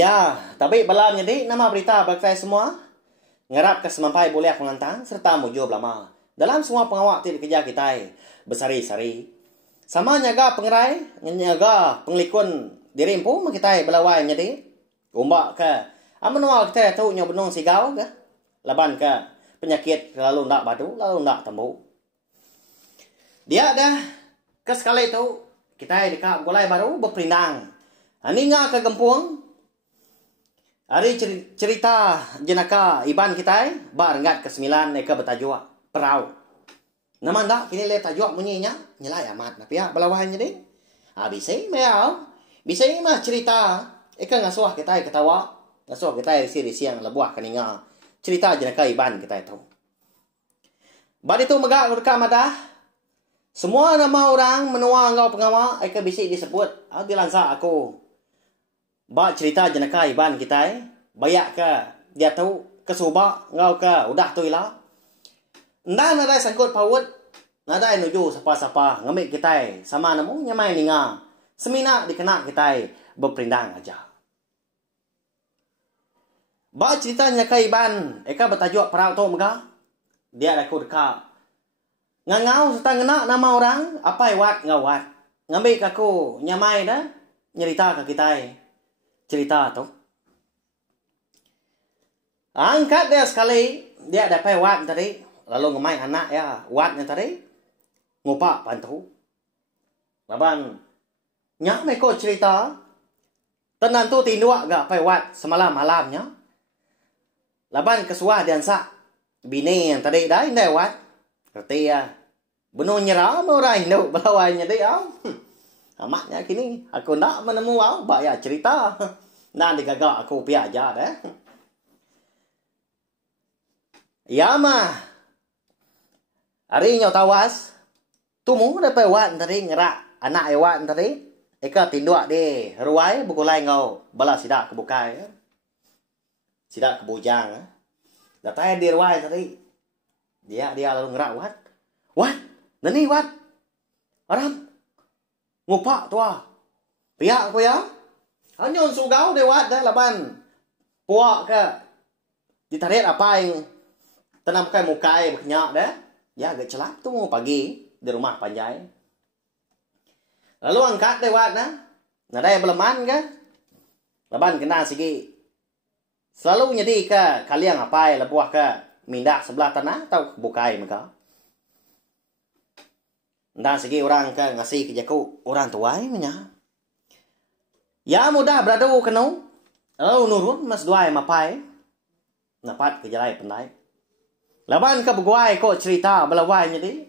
Ya, tapi balam jadi nama berita bagi semua. Ngarap ke semampai boleh pengantang serta mujur lama. Dalam semua pengawak tidak kerja kita bersari-sari. Sama nyaga pengerai, nyaga penglikun diri empu kita belawai jadi. Umbak ke. Amanwa kita tu nyobenong sigau ke. Laban ke penyakit lalu ndak batu, lalu ndak tembu. Dia dah ke sekali itu kita dekat golai baru berperindang. Ani nga ke Gempuang. Hari cerita jenaka iban kita ba rengat ke-9 eka bertajuk Perau. Nama ndak kini le tajuk bunyinya nyelai amat na pihak belawahannya ding. Bisa meau. Bisa mah cerita eka ngasuh kita ketawa. Ngasuh kita siri siang lebuah kaninga. Cerita jenaka iban kita itu. Bad itu megak urka madah. Semua nama orang menua ngau pengawa eka bisik disebut. Dilansa aku. Ba cerita jenaka iban kita bayak ke dia tahu kesuba ngau ke udah tu ila. Nda nadai sangkut paut nadai nuju sapa-sapa ngambil kita sama namu nyamai ninga. Semina dikena kita berperindang aja. Ba cerita jenaka iban eka bertajuk Perau tu mega. Dia ada kurka. Ngangau serta ngena nama orang apa wat ngawat. Ngambil aku nyamai dah nyerita ke kita. Cerita tu. Angkat dia sekali. Dia dapat wat tadi. Lalu ngemai anak ya. Watnya tadi. Ngupak pantu. Laban. Nyak meko cerita. Tenan tu tinduk gak pai wat semalam malamnya. Laban kesuah dan sak. Bini yang tadi dah indai wat. Kerti ya. Benar nyerah orang induk belawainya dia. Amatnya kini aku nak menemu awak banyak cerita. Nak digagak aku pihak aja dah. Ya mah. Hari nyau tawas. Tumu dapat wan tadi ngerak anak wan tadi. Eka tinduk di ruai bukulai ngau bala sidak kebukai. Sidak kebujang. Datang di ruai tadi. Dia lalu ngerak wat. Wat, nani wat. Aram. Ngupak tua. Pihak aku ya. Hanyon sugau dewat dah laban. Puak ke. Ditarik apa yang tanamkan mukai berkenyak dah. Ya agak celap tu pagi di rumah Panjai. Lalu angkat dewat dah. Nadai beleman ke. Laban kena segi. Selalu nyedi ke kalian apa lebuah ke mindak sebelah tanah atau bukai mereka. Nda segi orang ke ngasih ke jaku orang tuai menya. Ya mudah beradu kenu. Lalu nurun mas duai mapai. Napat ke jalai pendai. Laban ke beguai kok cerita belawai jadi.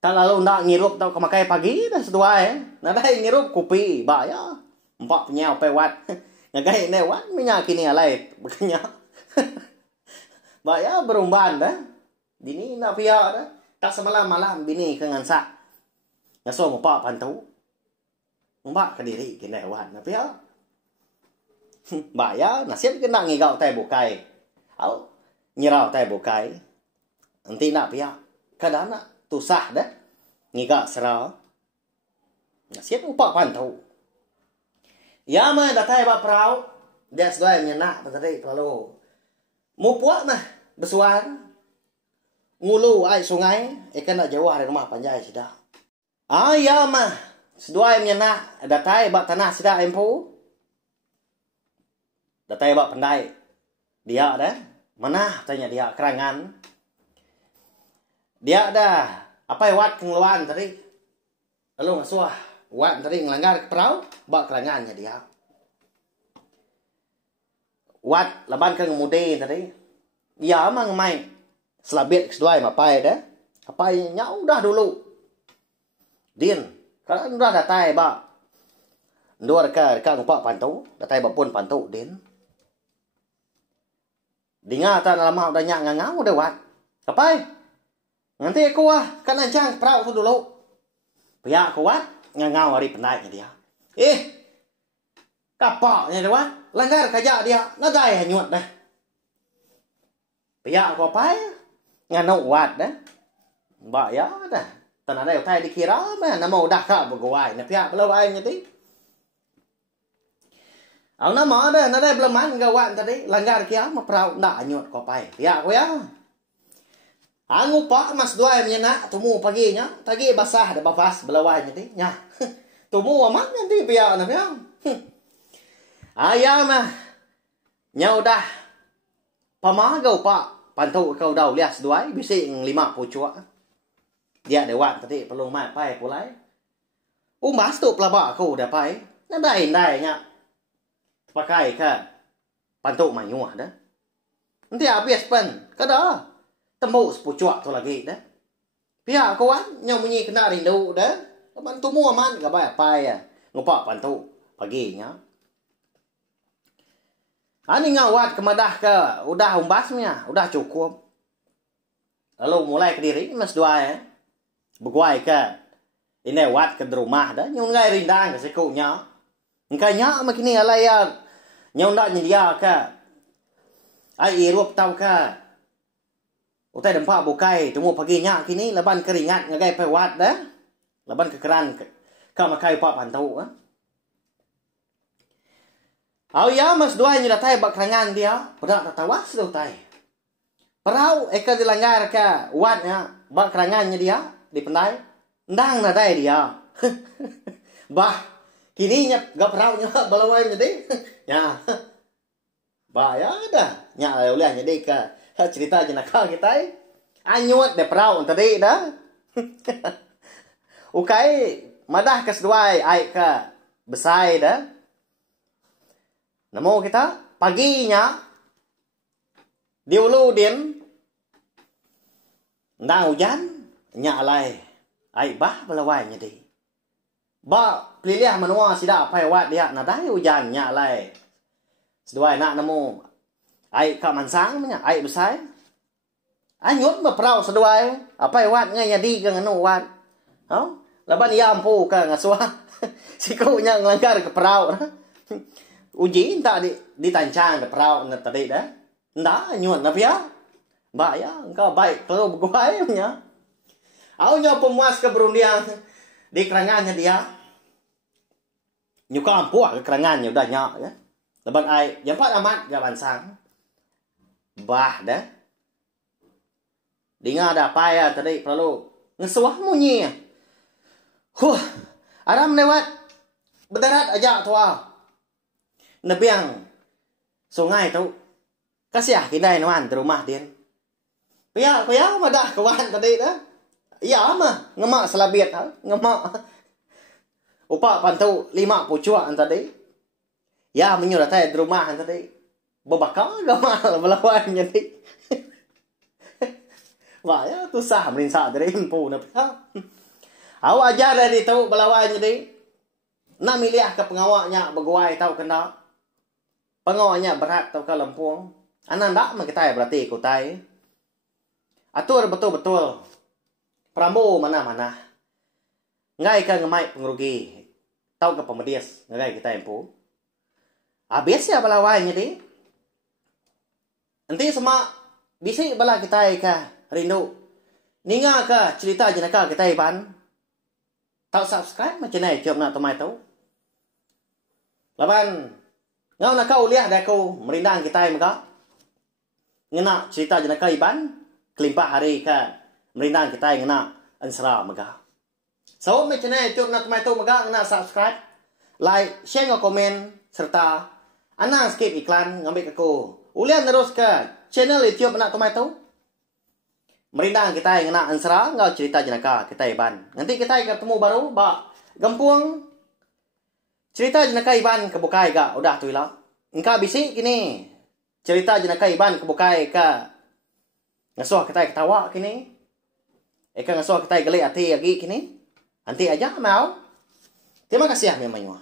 Tak lalu ndak ngirup tau kemakai pagi dah seduai. Nadai ngirup kopi ba ya. Empat penyau pewat. Ngagai newan minyak kini alai bekenya. Ba ya berumban dah. Dini nak pihak dah. Tak semalam malam bini ke ngansak. Ngaso mopak pantu. Mbak ke diri kena wan tapi ya. Mbak ya nasib kena ngigau tai bukai. Au nyirau tai bukai. Nanti nak pihak. Kadang nak tusah dah. Ngigau serau. Nasib mopak pantu. Ya mah datai bak perau. Dia sedai nyenak tadi lalu. Mu puak mah besuan. Ngulu ai sungai, ikan nak jauh dari rumah Panjai sudah. Ya mah, seduai menyenak datai bak tanah sudah empu. Datai bak pandai. Dia dah, mana tanya dia kerangan. Dia dah, apa wat keluaran tadi. Lalu ngasuh, wat tadi ngelanggar ke perau, bak kerangannya dia. Wat laban ke ngemudi tadi. Ya mah ngemai. Selabit keseduai mapai dah. Apai nyau dah dulu. Din. Kalau udah datai ba. Dua reka ngupak pantu. Datai ba pun pantu din. Dengar tak lama udah nyak ngangau udah wat. Apai? Nanti aku kan ancang perau tu dulu. Pihak aku wat. Ngangau hari pendainya dia. Kapaknya dia wat. Langgar kajak dia. Nadai hanyut dah. Pihak aku apai? Nganu wat dah. Mbak ya dah. Tanah ada utai dikira mah nama udah kak bergawai. Nah pihak belawai nyati. Au nama ada nada belaman gawan tadi langgar kia ma prau ndak anyot ko pai. Ya ko ya. Angu pak mas dua menyena tumu paginya, tagi basah ada bapas belawai nanti nya. Tumu aman nanti biar na biar. Ayam mah nya udah pamagau pak pantu kau dau lias dua bisi 50 pucuk. Dia dewan tadi perlu mai pai pulai. Mas tu pelaba kau dah pai. Nadai nya. Pakai ka pantu manyuah dah. Nanti habis pen kada. Temu sepucuk tu lagi dah. Pihak kawan yang bunyi kena rindu dah. Bantu mu aman ka bai pai ya. Ngopak pantu paginya. Ani ngawat kemadah ke udah umbasnya, udah cukup. Lalu mulai ke diri mas dua ya. Beguai ke ini wat ke rumah dah. Nyung ngai rindang ke sekunya. Engkanya makini alaya nyung dak nyedia ke. Ai irup tau ke. Utai dempak bukai temu paginya kini leban keringat ngagai pewat dah. Leban kekeran ka makai pak pantau ah. Au ya mas dua nyira tai bak kerangan dia, pada tawas do tai. Perau eka dilanggar ka watnya bak kerangannya dia di pendai. Ndang na dai dia. Bah, kini nya gak perau nya balawai nya deh. Ya. Bah ya dah. Nya oleh nya deh ka cerita jenaka kita anyut de perau tadi dah. Ukai madah kes dua ai ka besai dah. Namo kita paginya diulu din ndang hujan nya alai ai bah balawai nya deh. Ba pilih manua sida pai wat dia na dai hujan nya alai. Sedua nak namo ai ka mansang nya ai besai. Anyut ma prau sedua apa wat ngai di ka nganu wat. Ha? Laban ia ampu ka ngasua. Siku nya nglanggar ke prau. Uji tak ditancang de prau na tadi dah. Nda anyut na pia. Ba ya engkau baik kalau beguai nya. Au nya pemuas ke berundiang di kerangannya dia. Nyuka ampu ke kerangannya udah nya ya. Leban ai yang pat amat ga mansang. Bah dah. Dengar ada apa ya tadi perlu ngesuah munyi. Aram lewat berdarat aja tua. Nebiang sungai tu. Kasih kindai nuan di rumah dia. Pia madah kawan tadi dah. Ya mah ngemak selabit ha, ngemak. Upak pantu 5 pucuk tadi. Ya menyurat di rumah tadi. Bebakar gamal belawan jadi. Wah ya tu sah merinsa dari impu na pia. Awak ajar dari tu belawan jadi. Nak milih ke pengawaknya beguai tahu kena. Pengawaknya berat tahu ke lempung. Anak ndak mah kita berarti ikutai. Atur betul-betul. Pramu mana-mana. Ngai ka ngemai pengerugi. Tahu ke pemedias ngai kita empu. Habis ya belawan jadi. Nanti sama bisi bala kita ka rindu. Ninga ka cerita jenaka kita iban. Tahu subscribe macam ni jom nak tomai tahu. Laban ngau nak kau lihat dah kau merindang kita maka. Ngena cerita jenaka iban kelimpah hari ka merindang kita ngena ansra maka. So macam ni jom nak tomai tahu maka ngena subscribe, like, share ngau komen serta anang skip iklan ngambil aku. Ulian terus ke channel YouTube nak tomai tahu. Merindang kita yang nak ansra ngau cerita jenaka kita iban. Nanti kita ketemu baru ba gampung cerita jenaka iban kebukai ga udah tu lah. Engkau bisi kini cerita jenaka iban kebukai ka ngasuh kita ketawa kini. Eka ngasuh kita geli hati lagi kini. Nanti aja mau. Terima kasih ya memangnya.